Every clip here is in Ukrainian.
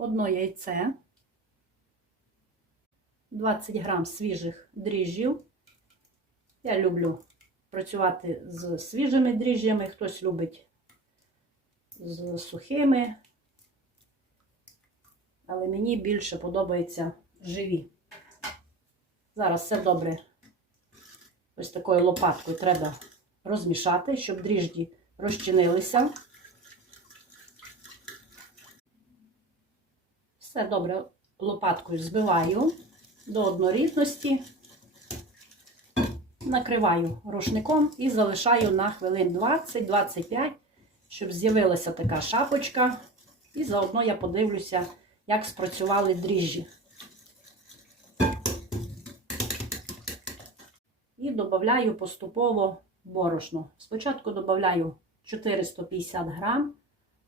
одно яйце, 20 грам свіжих дріжджів. Я люблю працювати з свіжими дріжджями, хтось любить з сухими, але мені більше подобається живі. Зараз все добре. Ось такою лопаткою треба розмішати, щоб дріжджі розчинилися. Все добре лопаткою збиваю до однорідності, накриваю рушником і залишаю на хвилин 20-25, щоб з'явилася така шапочка. І заодно я подивлюся, як спрацювали дріжджі. І додаю поступово борошно. Спочатку додаю 450 грам,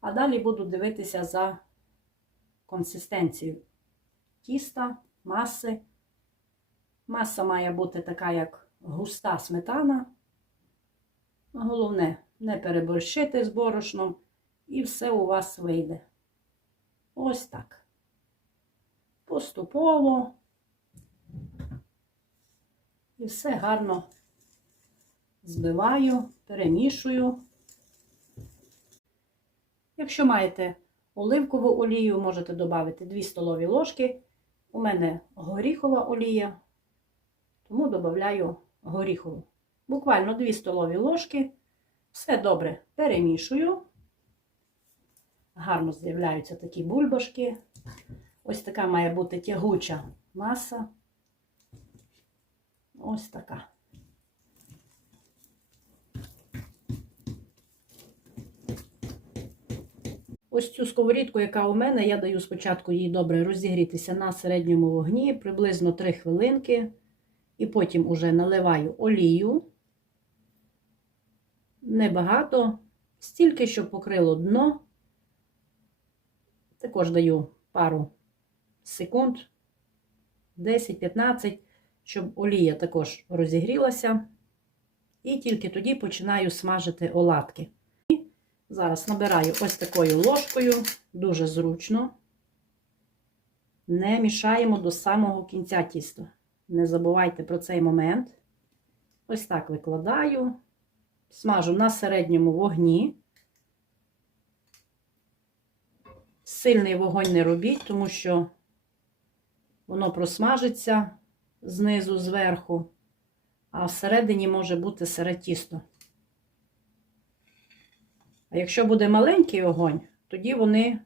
а далі буду дивитися за консистенцією тіста, маси. Маса має бути така, як густа сметана. Головне, не переборщити з борошном, і все у вас вийде. Ось так. Поступово. І все гарно збиваю, перемішую. Якщо маєте оливкову олію, можете додати 2 столові ложки. У мене горіхова олія, тому додаю горіхову. Буквально 2 столові ложки. Все добре перемішую. Гарно з'являються такі бульбашки. Ось така має бути тягуча маса. Ось така. Ось цю сковорідку, яка у мене, я даю спочатку їй добре розігрітися на середньому вогні, приблизно 3 хвилинки. І потім уже наливаю олію. Небагато, стільки, щоб покрило дно. Також даю пару секунд, 10-15, щоб олія також розігрілася. І тільки тоді починаю смажити оладки. Зараз набираю ось такою ложкою, дуже зручно. Не мішаємо до самого кінця тіста. Не забувайте про цей момент. Ось так викладаю, смажу на середньому вогні. Сильний вогонь не робіть, тому що воно просмажиться знизу, зверху, а всередині може бути сире тісто. А якщо буде маленький огонь, тоді вони